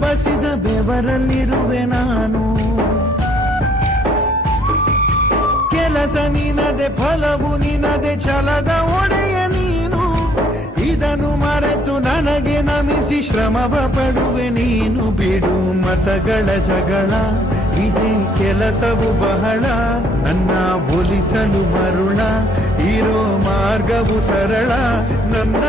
ಬಸಿದ ಬೆವರಲ್ಲಿರುವೆ ನಾನು. ಕೆಲಸ ನಿನದೆ ಫಲವು ನಿನದೆ ಛಲದ ಒಡೆಯ ನೀನು. ಇದನ್ನು ಮರೆತು ನನಗೆ ನಮಿಸಿ ಶ್ರಮವ ಪಡುವೆ ನೀನು. ಬಿಡು ಮತಗಳ ಜಗಳ, ಇದೇ ಕೆಲಸವು ಬಹಳ. ನನ್ನ ಒಲಿಸಲು ಮರುಳ, ಇರೋ ಮಾರ್ಗವು ಸರಳ. ನನ್ನ